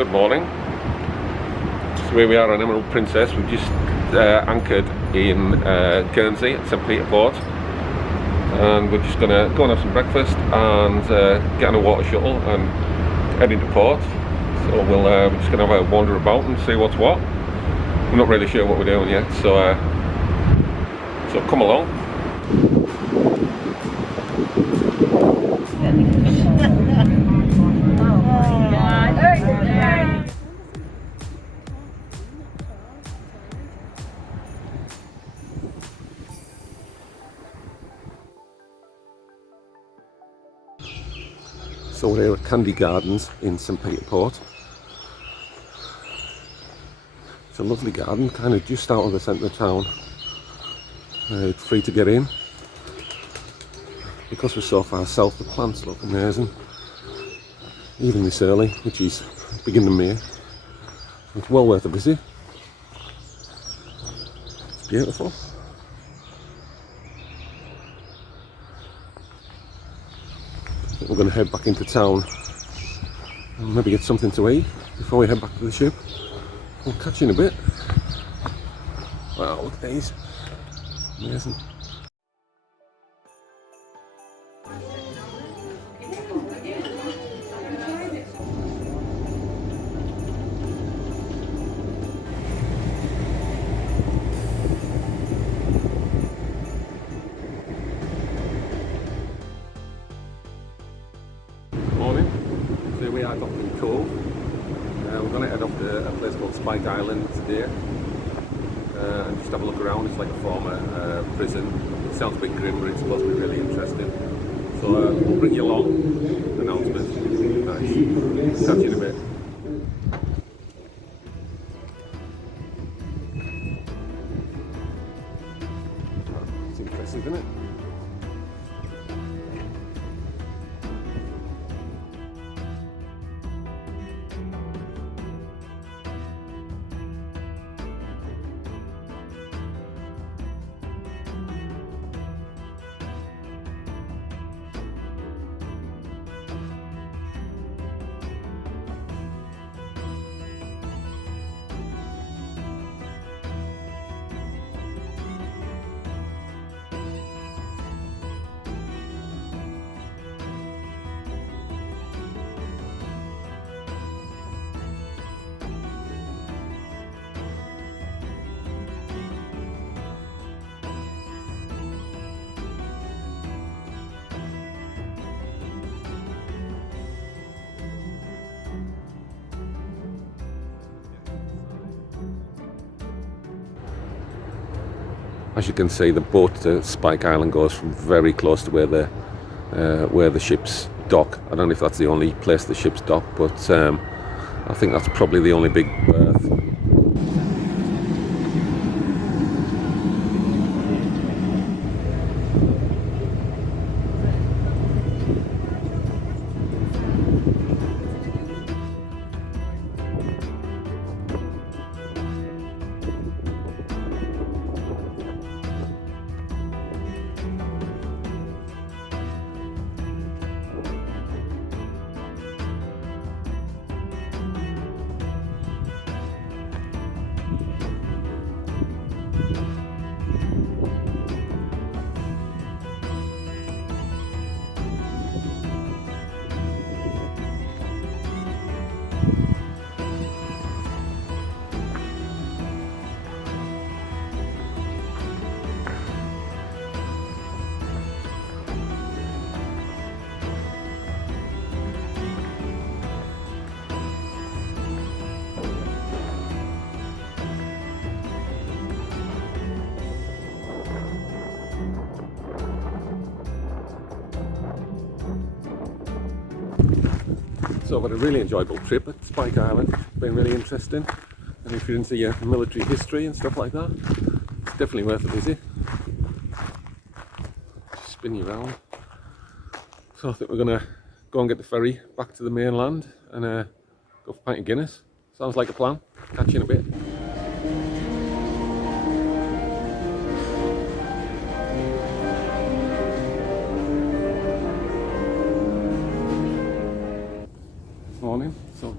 Good morning. So here we are on Emerald Princess. We've just anchored in Guernsey at St Peter Port, and we're just going to go and have some breakfast and get on a water shuttle and head into port. So we're just going to have a wander about and see what's what. We're not really sure what we're doing yet, so come along. So we're here at Candy Gardens in St Peter Port. It's a lovely garden, kind of just out of the centre of town. It's free to get in. Because we're so far south, the plants look amazing. Even this early, which is beginning of May. It's well worth a visit. It's beautiful. We're going to head back into town and maybe get something to eat before we head back to the ship. We'll catch you in a bit. Wow, look at these. Amazing. Morning. So we are Dublin Cove. We're going to head up to a place called Spike Island today and just have a look around. It's like a former prison. It sounds a bit grim, but it's supposed to be really interesting. So we'll bring you along. Announcement. Nice. Catch you in a bit. It's impressive, isn't it? As you can see, the boat to Spike Island goes from very close to where the ships dock. I don't know if that's the only place the ships dock, but I think that's probably the only big berth. So I've had a really enjoyable trip at Spike Island. It's been really interesting, and if you're into your military history and stuff like that, it's definitely worth a visit. Just spin you around. So I think we're going to go and get the ferry back to the mainland and go for a pint of Guinness. Sounds like a plan. Catch you in a bit. Morning. So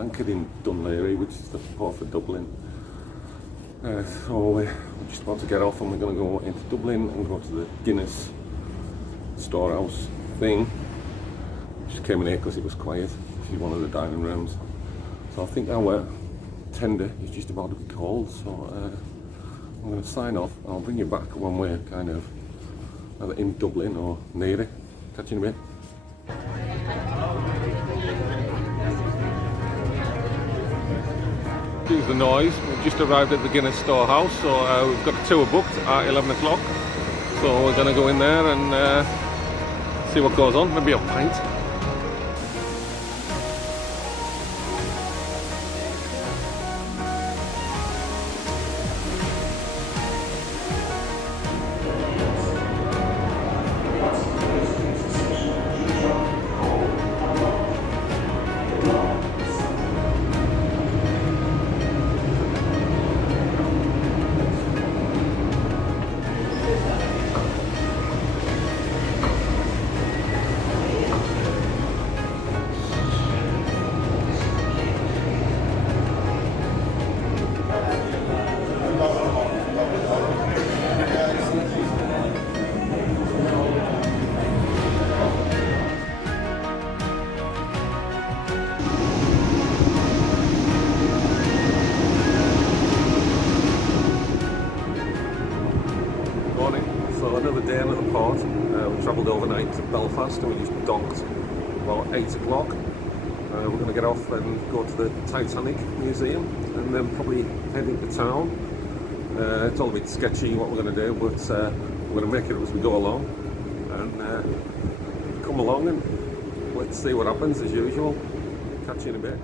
anchored in Distillery, which is the port for Dublin. So we're just about to get off, and we're going to go into Dublin and go to the Guinness storehouse thing. Just came in here because it was quiet. This is one of the dining rooms. So I think our tender is just about to be called, so I'm going to sign off. I'll bring you back when we're kind of either in Dublin or near it. Catch you in a bit. Excuse the noise, we've just arrived at the Guinness storehouse, so we've got a tour booked at 11 o'clock. So we're going to go in there and see what goes on, maybe a pint. So another day, another port. We travelled overnight to Belfast and we just docked about 8 o'clock. We're going to get off and go to the Titanic Museum and then probably head into town. It's all a bit sketchy what we're going to do, but we're going to make it as we go along. And come along and let's see what happens as usual. Catch you in a bit.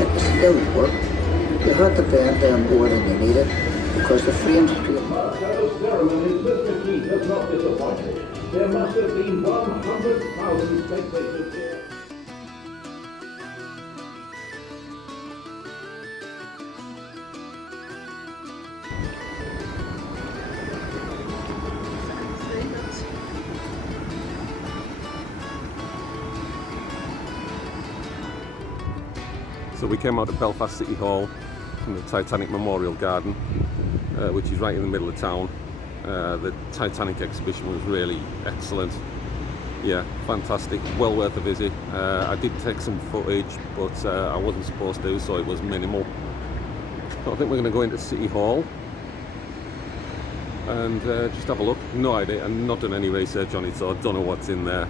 It still worked. You had the bend down more than you needed because the frame's too hard. Mr. Keith was not disappointed. There must have been 100,000 spectators here. So we came out of Belfast City Hall from the Titanic Memorial Garden, which is right in the middle of town. The Titanic exhibition was really excellent. Yeah, fantastic, well worth a visit. I did take some footage, but I wasn't supposed to, so it was minimal. So I think we're going to go into City Hall and just have a look. No idea, I've not done any research on it, so I don't know what's in there.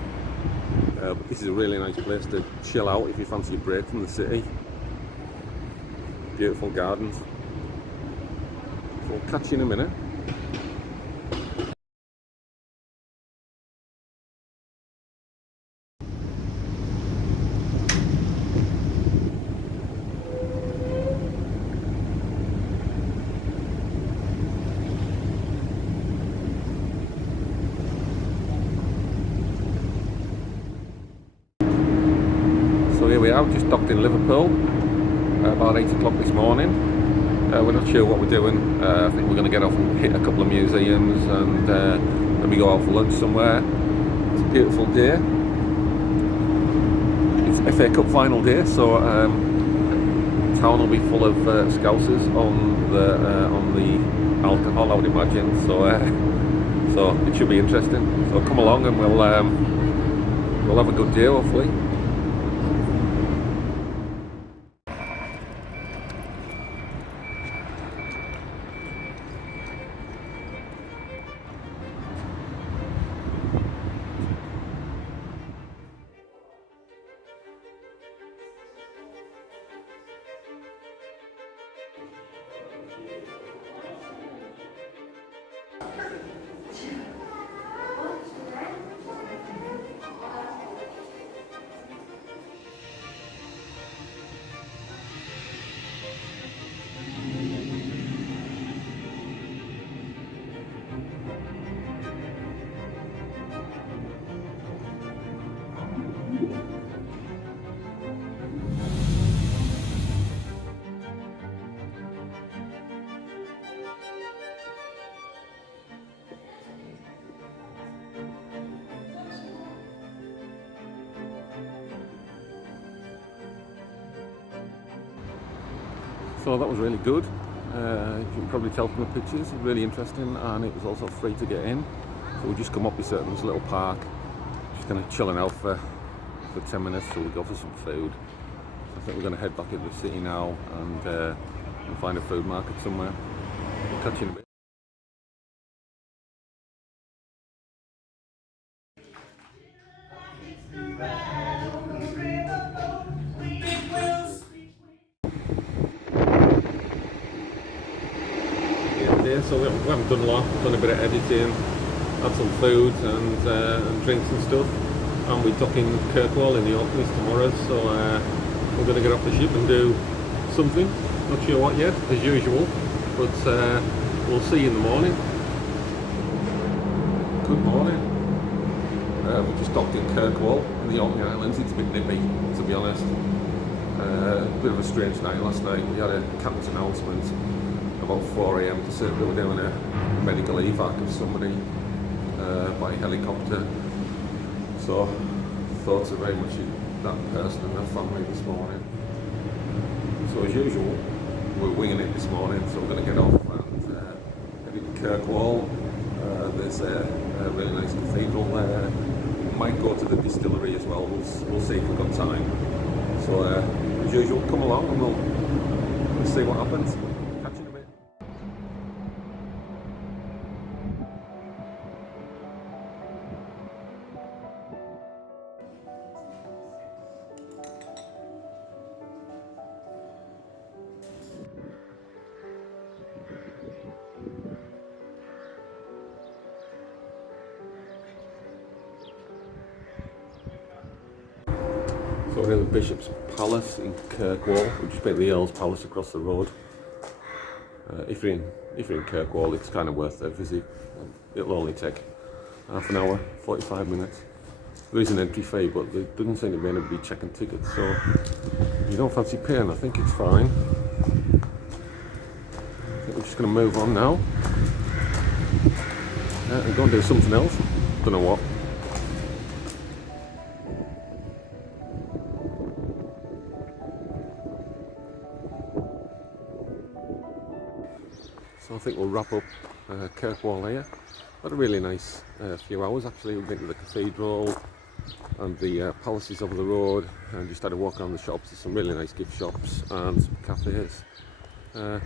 But this is a really nice place to chill out if you fancy a break from the city. Beautiful gardens. So we'll catch you in a minute. So here we are, just docked in Liverpool. About 8 o'clock this morning. We're not sure what we're doing. I think we're going to get off and hit a couple of museums and maybe go out for lunch somewhere. It's a beautiful day. It's FA Cup final day, so town will be full of Scousers on the alcohol, I would imagine. So it should be interesting. So come along and we'll have a good day, hopefully. So that was really good. You can probably tell from the pictures, really interesting, and it was also free to get in. So we just come up beside this little park, just kind of chilling out for 10 minutes till we go for some food. I think we're going to head back into the city now and find a food market somewhere. We'll catch you in a bit. So we haven't done a lot, done a bit of editing, had some food and drinks and stuff, and we're docking Kirkwall in the Orkneys tomorrow, so we're going to get off the ship and do something, not sure what yet, as usual, but we'll see you in the morning. Good morning. We just docked in Kirkwall in the Orkney Islands. It's a bit nippy, to be honest. A bit of a strange night last night. We had a captain's announcement about 4 AM to say that they were doing a medical evac of somebody by helicopter. So thoughts are very much in that person and their family this morning. So as usual, we're winging it this morning, so we're going to get off and head to Kirkwall. There's a really nice cathedral there. We might go to the distillery as well. We'll see if we've got time. So as usual, come along and we'll see what happens. Catch you in a bit. So we're in the Bishop's Palace in Kirkwall. We've just been to the Earl's Palace across the road. If you're in Kirkwall, it's kind of worth a visit. It'll only take half an hour, 45 minutes. There is an entry fee, but there doesn't seem to be anybody checking tickets, so you don't fancy paying, I think it's fine. I think we're just going to move on now and go and do something else. Don't know what. So I think we'll wrap up Kirkwall here. Had a really nice few hours actually. We've been to the cathedral and the palaces over the road, and just had a walk around the shops. There's some really nice gift shops and some cafes. So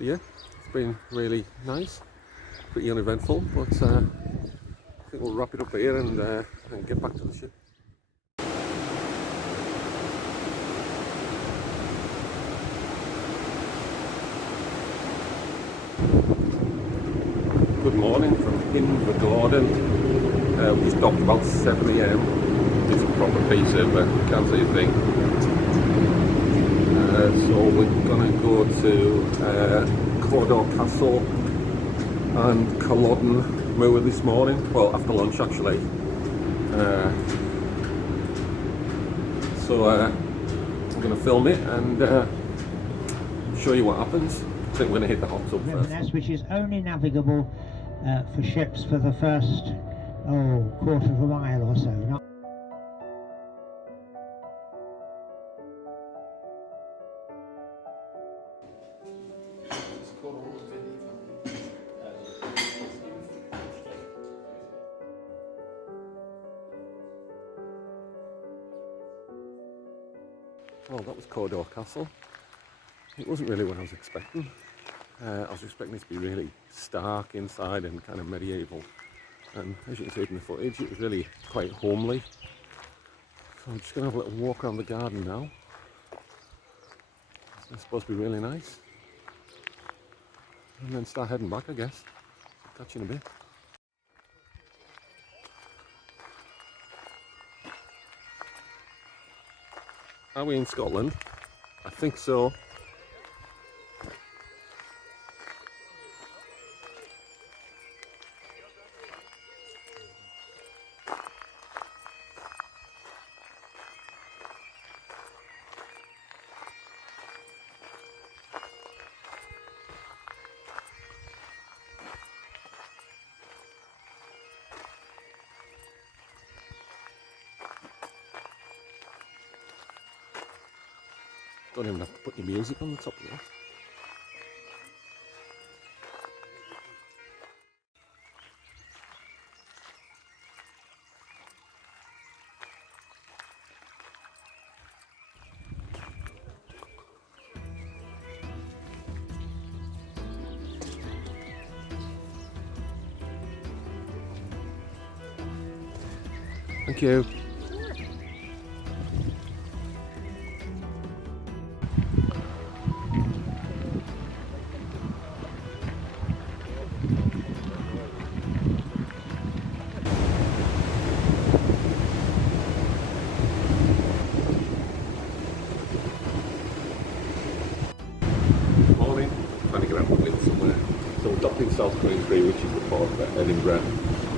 yeah, it's been really nice, pretty uneventful, but I think we'll wrap it up here and get back to the ship. Good morning from Invergordon. We just docked about 7 AM. It's a proper pizza, but can't see a thing. So we're gonna go to Cawdor Castle and Culloden Moor this morning. Well, after lunch actually. So we're gonna film it and show you what happens. I think we're gonna hit the hot tub first. Which is only navigable for ships for the first quarter of a mile or so. Well, that was Cawdor Castle. It wasn't really what I was expecting. I was expecting it to be really stark inside and kind of medieval, and as you can see from the footage, it was really quite homely. So I'm just going to have a little walk around the garden now. It's supposed to be really nice, and then start heading back, I guess. So catch you in a bit. Are we in Scotland? I think so. Don't even have to put your music on the top of it. Thank you. Morning. Trying to get out of the wind somewhere. So we're docked in South Queensbury, which is the port of Edinburgh.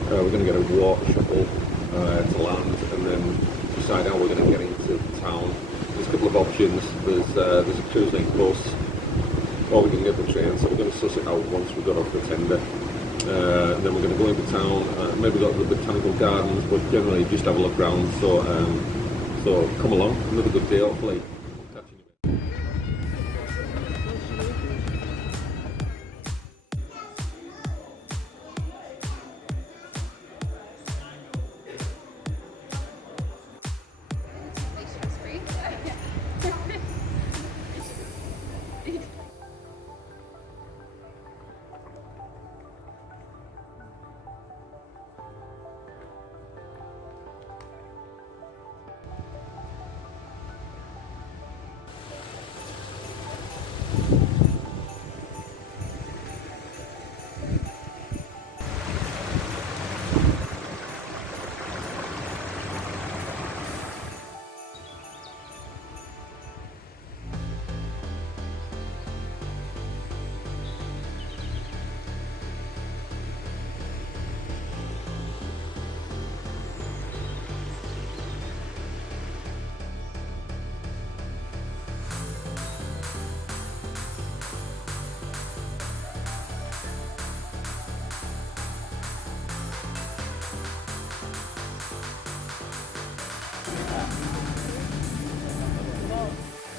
We're going to get a water shuttle to land, and then decide how we're going to get into town. There's a couple of options. There's a cruise link bus, or we can get the train. So we're going to suss it out once we've got off the tender. And then we're going to go into town. Maybe go to the botanical gardens, but generally just have a look around. So come along. Another good day, hopefully. Catch you in a bit.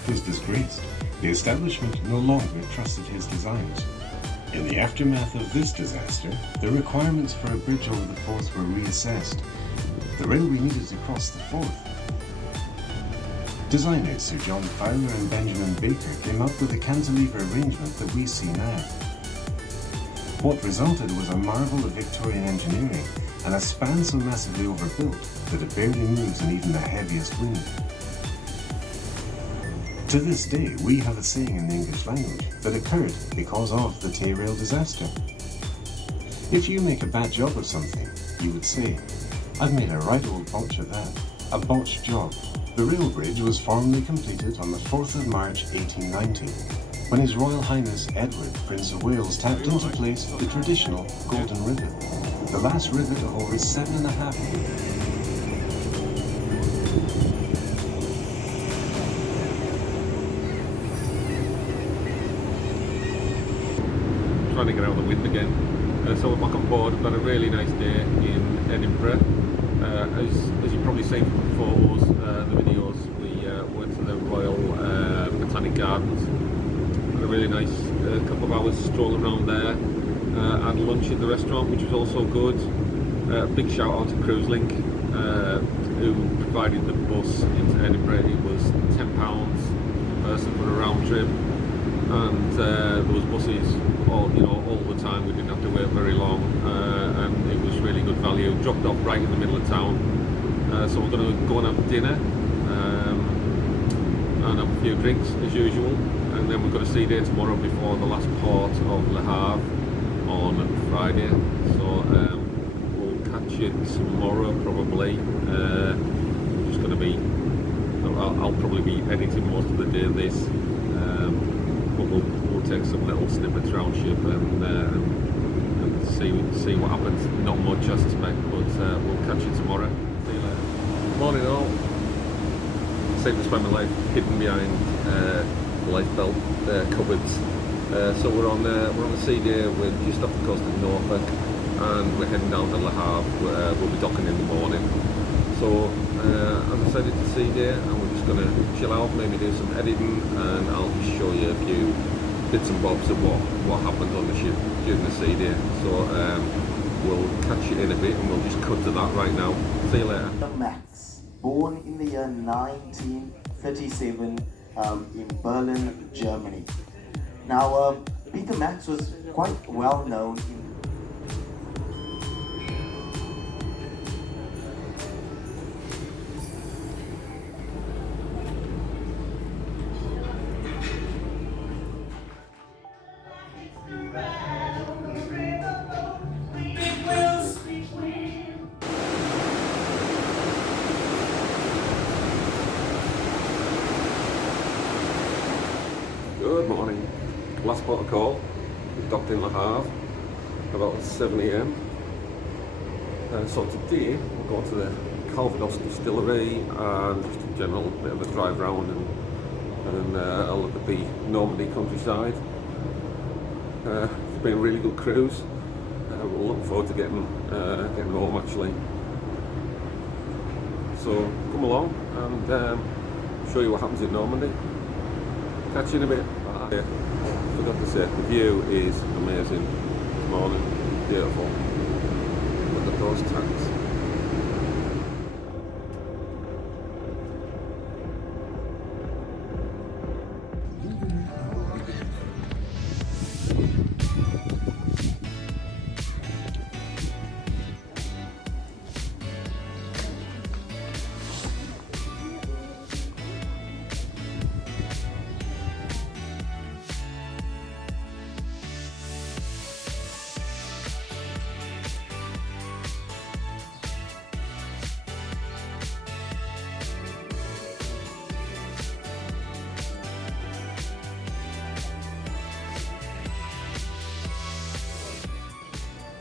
Was disgraced, the establishment no longer trusted his designs. In the aftermath of this disaster, the requirements for a bridge over the Forth were reassessed. The railway needed to cross the Forth. Designers Sir John Fowler and Benjamin Baker came up with the cantilever arrangement that we see now. What resulted was a marvel of Victorian engineering and a span so massively overbuilt that it barely moves in even the heaviest wind. To this day, we have a saying in the English language that occurred because of the Tay-Rail disaster. If you make a bad job of something, you would say, "I've made a right old botch of that, a botched job." The rail bridge was formally completed on the 4th of March 1890, when His Royal Highness Edward, Prince of Wales, tapped into place the traditional Golden Rivet, the last rivet of over 7.5 years. Trying to get out of the wind again. So we're back on board. We've had a really nice day in Edinburgh. As you've probably seen from the photos, the videos, we went to the Royal Botanic Gardens. Had a really nice couple of hours strolling around there. Had lunch in the restaurant, which was also good. Big shout out to CruiseLink, who provided the bus into Edinburgh. It was £10 per person for a round trip. And there was buses all the time. We didn't have to wait very long, and it was really good value. Dropped off right in the middle of town. So we're going to go and have dinner and have a few drinks as usual, and then we've got a sea day tomorrow before the last port of Le Havre on Friday. So we'll catch you tomorrow probably. I'm just going to be. I'll probably be editing most of the day of this. But we'll take some little snippets round ship and see what happens. Not much, I suspect, but we'll catch you tomorrow. See you later. Morning all. Saved to spend my life hidden behind lifebelt cupboards. So we're on a sea day. We're just off the coast of Norfolk, and we're heading down to Le Havre. We'll be docking in the morning. So I've decided to sea day, and we're just going to chill out, maybe do some editing, and I'll just show you a few bits and bobs of what happens on the ship during the sea day. So we'll catch you in a bit, and we'll just cut to that right now. See you later. Max, born in the year 1937 in Berlin, Germany. Now, Peter Max was quite well known in morning. Last port of call. We docked in Le Havre about 7 a.m. So today we'll go to the Calvados Distillery and just a general bit of a drive round and I'll look at the Normandy countryside. It's been a really good cruise. We're looking forward to getting home actually. So come along and show you what happens in Normandy. Catch you in a bit. Bye. Forgot to say, the view is amazing this morning. Beautiful. Look at those tanks.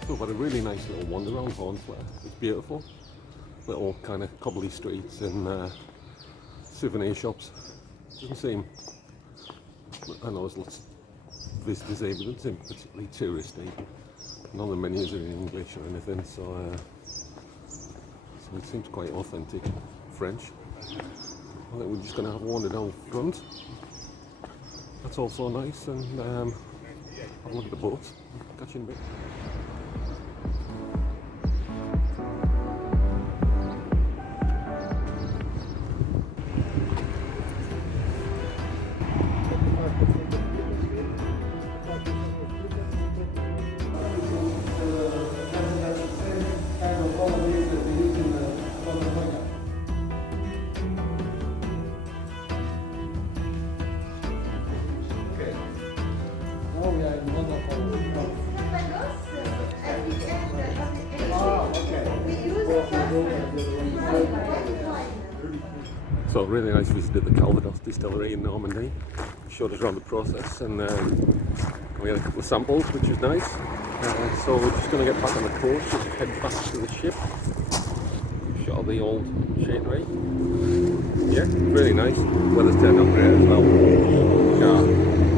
So we've had a really nice little wander around Hornfleur. It's beautiful. Little kind of cobbly streets and souvenir shops. Doesn't seem, I know there's lots of visitors here, but it doesn't seem particularly touristy. None of the menus are in English or anything, so it seems quite authentic French. I think we're just going to have a wander down front. That's also nice, and have a look at the boats. Catch you in a bit. So really nice visit at the Calvados Distillery in Normandy. Showed us around the process and we had a couple of samples, which was nice. So we're just going to get back on the coast and head back to the ship. Shot of the old shadery. Yeah, really nice. Weather's turned out great as well. Yeah,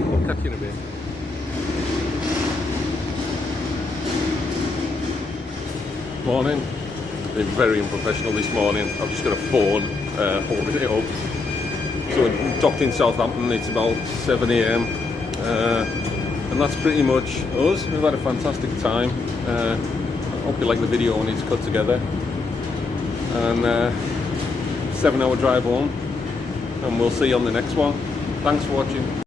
we'll catch you in a bit. Morning. Been very unprofessional this morning. I've just got a phone holding it up. So we docked in Southampton. It's about 7 a.m. And that's pretty much us. We've had a fantastic time. I hope you like the video when it's cut together. And 7-hour drive home. And we'll see you on the next one. Thanks for watching.